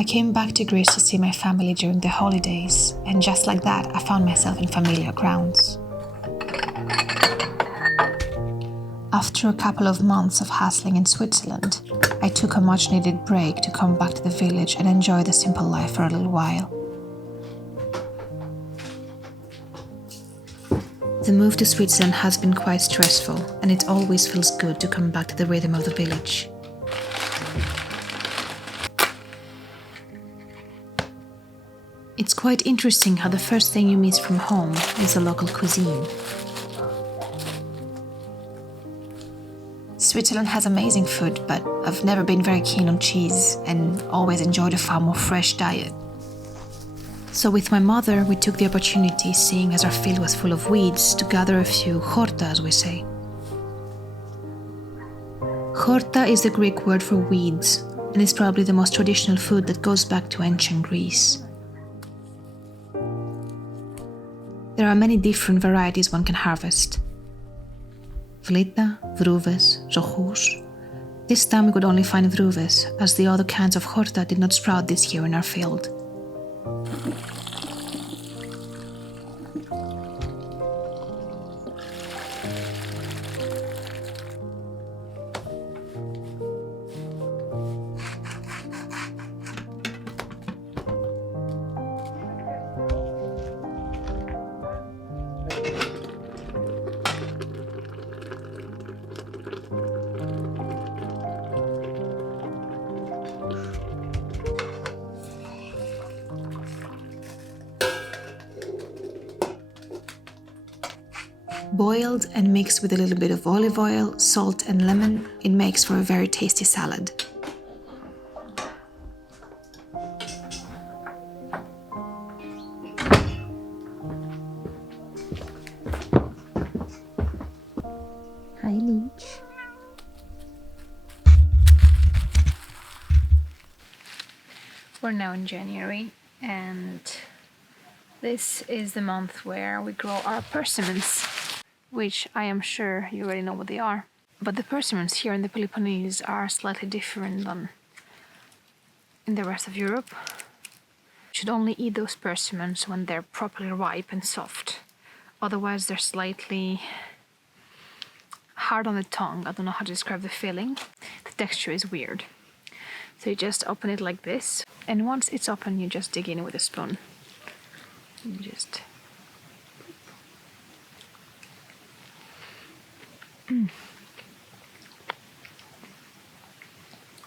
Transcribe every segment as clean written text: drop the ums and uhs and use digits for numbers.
I came back to Greece to see my family during the holidays, and just like that, I found myself in familiar grounds. After a couple of months of hustling in Switzerland, I took a much-needed break to come back to the village and enjoy the simple life for a little while. The move to Switzerland has been quite stressful, and it always feels good to come back to the rhythm of the village. It's quite interesting how the first thing you miss from home is the local cuisine. Switzerland has amazing food, but I've never been very keen on cheese and always enjoyed a far more fresh diet. So with my mother, we took the opportunity, seeing as our field was full of weeds, to gather a few Horta, as we say. Horta is the Greek word for weeds, and is probably the most traditional food that goes back to ancient Greece. There are many different varieties one can harvest. Vlita, vruves, zochous. This time we could only find vruves, as the other kinds of Horta did not sprout this year in our field. Boiled and mixed with a little bit of olive oil, salt and lemon, it makes for a very tasty salad. Hi, Leech. We're now in January, and this is the month where we grow our persimmons, which I am sure you already know what they are. But the persimmons here in the Peloponnese are slightly different than in the rest of Europe. You should only eat those persimmons when they're properly ripe and soft. Otherwise they're slightly hard on the tongue. I don't know how to describe the feeling. The texture is weird. So you just open it like this, and once it's open you just dig in with a spoon. You just...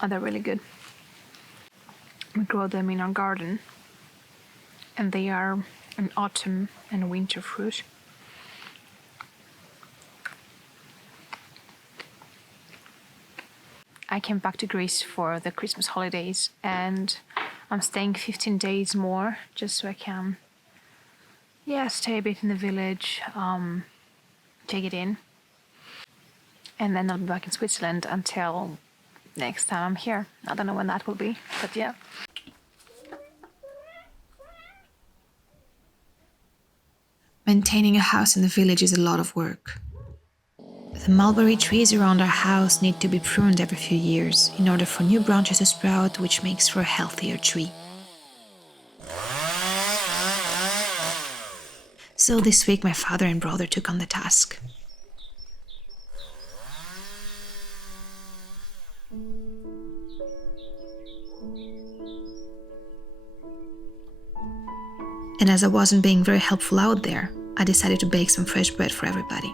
Oh, they're really good. We grow them in our garden, and they are an autumn and winter fruit. I came back to Greece for the Christmas holidays, and I'm staying 15 days more just so I can stay a bit in the village, take it in. And then I'll be back in Switzerland until next time I'm here. I don't know when that will be, but yeah. Maintaining a house in the village is a lot of work. The mulberry trees around our house need to be pruned every few years in order for new branches to sprout, which makes for a healthier tree. So this week my father and brother took on the task. And as I wasn't being very helpful out there, I decided to bake some fresh bread for everybody.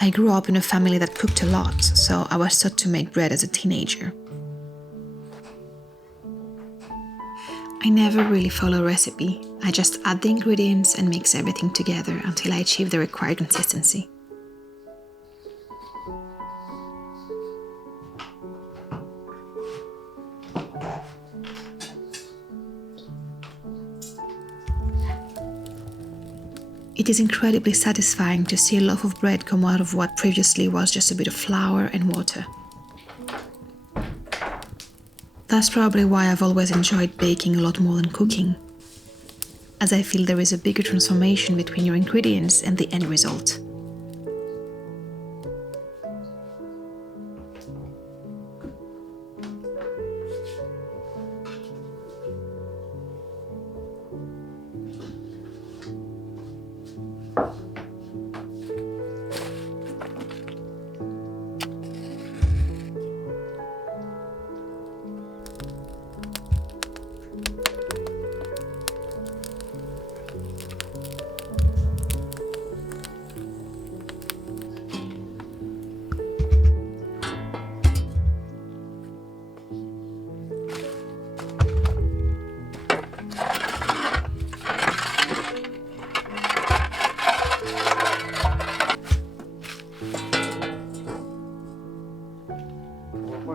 I grew up in a family that cooked a lot, so I was taught to make bread as a teenager. I never really follow a recipe. I just add the ingredients and mix everything together until I achieve the required consistency. It is incredibly satisfying to see a loaf of bread come out of what previously was just a bit of flour and water. That's probably why I've always enjoyed baking a lot more than cooking, as I feel there is a bigger transformation between your ingredients and the end result.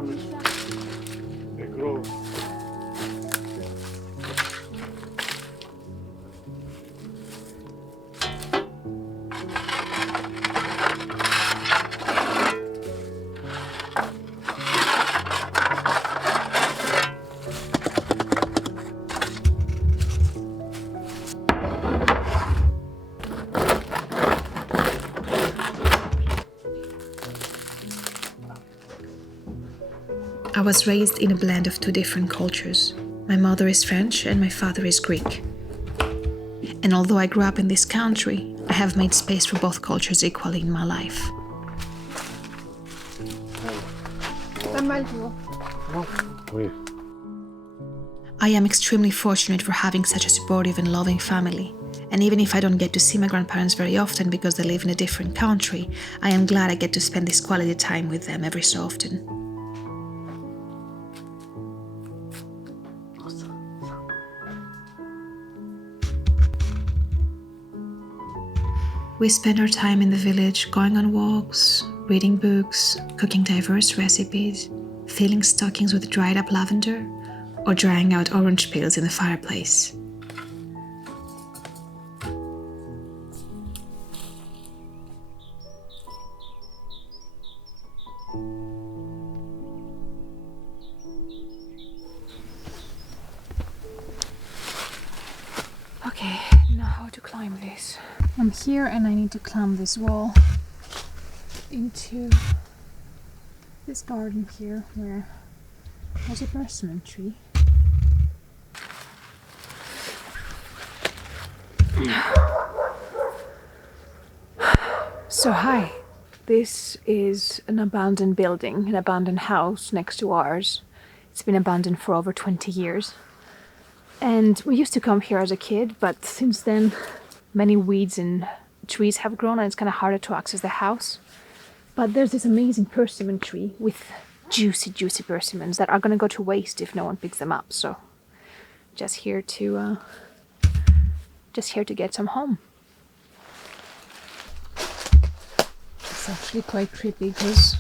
They grow. I was raised in a blend of two different cultures. My mother is French and my father is Greek. And although I grew up in this country, I have made space for both cultures equally in my life. I am extremely fortunate for having such a supportive and loving family. And even if I don't get to see my grandparents very often because they live in a different country, I am glad I get to spend this quality time with them every so often. We spend our time in the village, going on walks, reading books, cooking diverse recipes, filling stockings with dried up lavender, or drying out orange peels in the fireplace. Okay, now how to climb this. I'm here and I need to climb this wall into this garden here where there's a persimmon tree. So hi, this is an abandoned building, an abandoned house next to ours. It's been abandoned for over 20 years. And we used to come here as a kid, but since then many weeds and trees have grown and it's kind of harder to access the house. But there's this amazing persimmon tree with juicy persimmons that are going to go to waste if no one picks them up. So just here to get some home. It's actually quite creepy because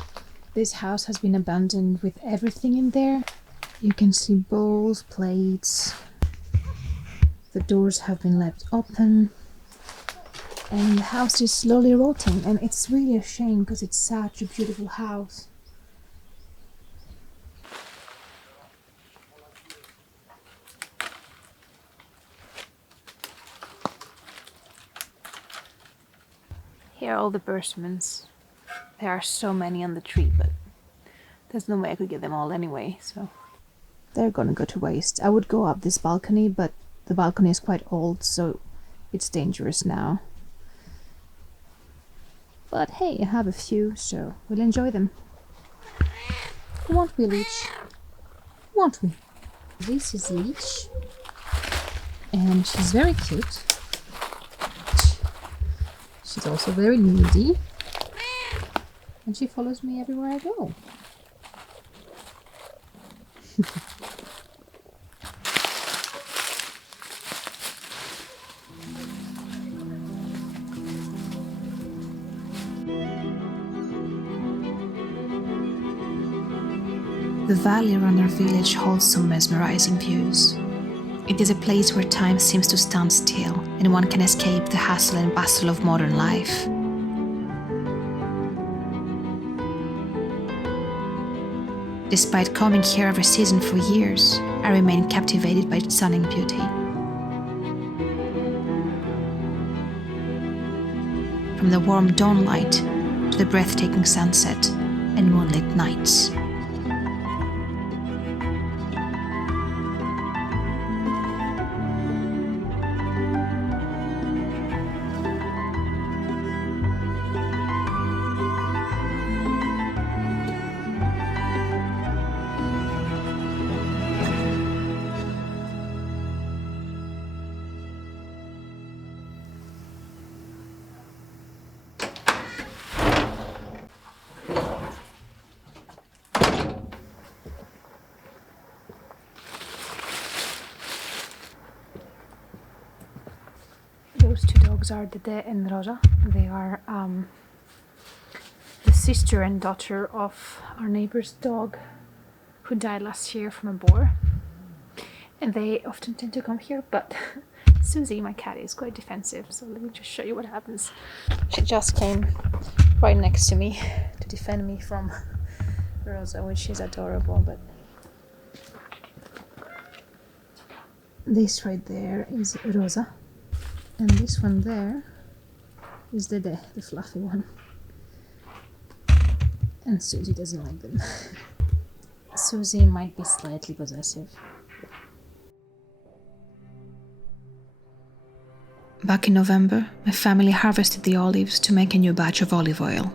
this house has been abandoned with everything in there. You can see bowls, plates. The doors have been left open. And the house is slowly rotting, and it's really a shame because it's such a beautiful house. Here are all the persimmons. There are so many on the tree, but there's no way I could get them all anyway, so they're gonna go to waste. I would go up this balcony, but the balcony is quite old, so it's dangerous now. But hey, I have a few, so we'll enjoy them. Won't we, Leech? Won't we? This is Leech. And she's very cute. She's also very needy. And she follows me everywhere I go. The valley around our village holds some mesmerizing views. It is a place where time seems to stand still and one can escape the hustle and bustle of modern life. Despite coming here every season for years, I remain captivated by its stunning beauty. From the warm dawn light to the breathtaking sunset and moonlit nights. Those two dogs are Dede and Rosa. They are the sister and daughter of our neighbor's dog, who died last year from a boar, and they often tend to come here, but Susie, my cat, is quite defensive, so let me just show you what happens. She just came right next to me to defend me from Rosa, which is adorable, but this right there is Rosa, and this one there is the fluffy one, and Susie doesn't like them. Susie might be slightly possessive. Back in November, my family harvested the olives to make a new batch of olive oil.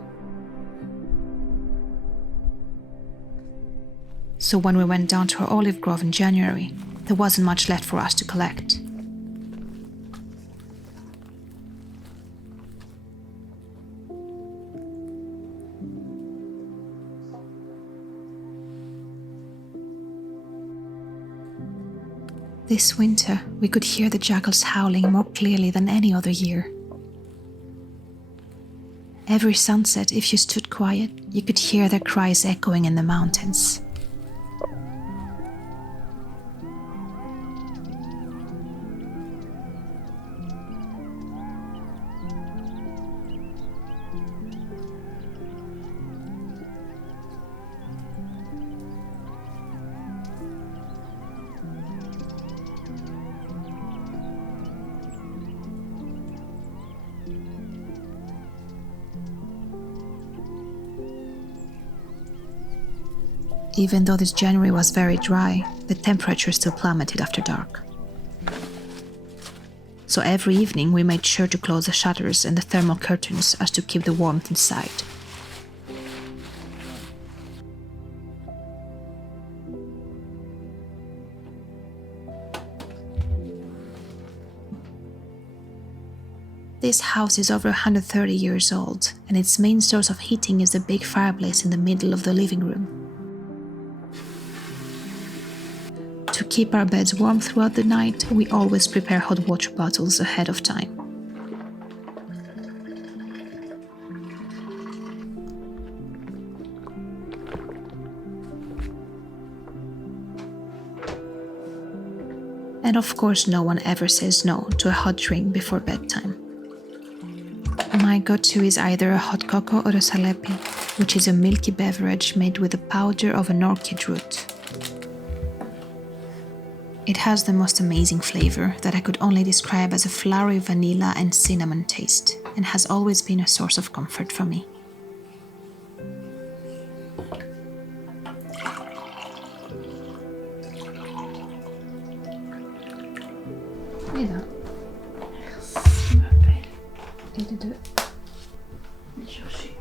So when we went down to our olive grove in January, there wasn't much left for us to collect. This winter, we could hear the jackals howling more clearly than any other year. Every sunset, if you stood quiet, you could hear their cries echoing in the mountains. Even though this January was very dry, the temperature still plummeted after dark. So every evening we made sure to close the shutters and the thermal curtains as to keep the warmth inside. This house is over 130 years old, and its main source of heating is the big fireplace in the middle of the living room. To keep our beds warm throughout the night, we always prepare hot water bottles ahead of time. And of course, no one ever says no to a hot drink before bedtime. My go-to is either a hot cocoa or a Salepi, which is a milky beverage made with the powder of an orchid root. It has the most amazing flavor that I could only describe as a flowery vanilla and cinnamon taste, and has always been a source of comfort for me. Idag. Smörberg. Är det du? Josie.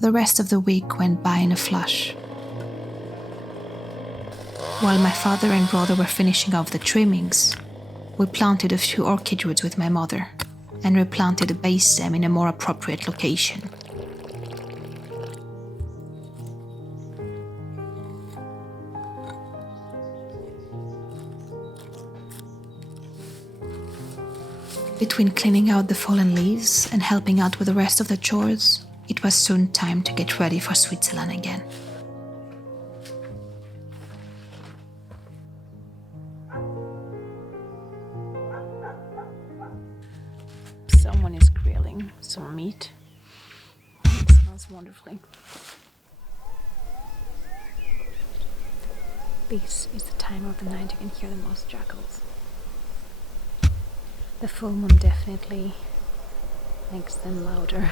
The rest of the week went by in a flash. While my father and brother were finishing off the trimmings, we planted a few orchid roots with my mother and replanted a base stem in a more appropriate location. Between cleaning out the fallen leaves and helping out with the rest of the chores, it was soon time to get ready for Switzerland again. Someone is grilling some meat. It smells wonderfully. This is the time of the night you can hear the most jackals. The full moon definitely makes them louder.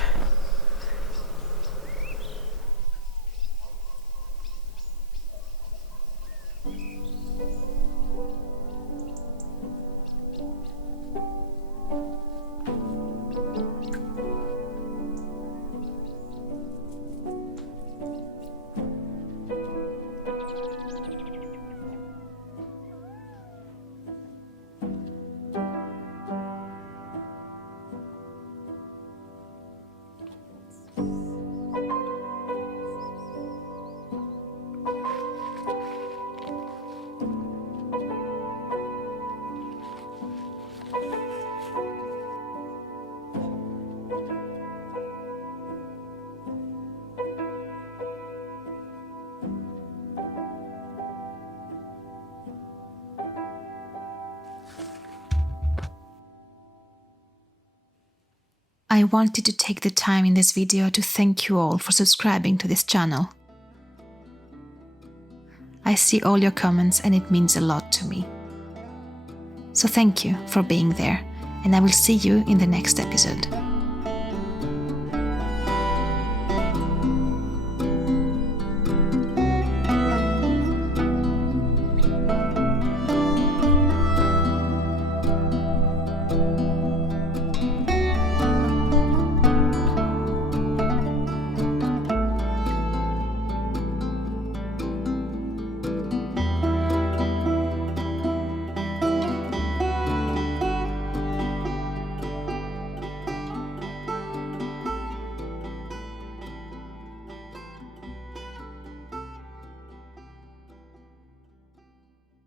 I wanted to take the time in this video to thank you all for subscribing to this channel. I see all your comments and it means a lot to me. So thank you for being there, and I will see you in the next episode.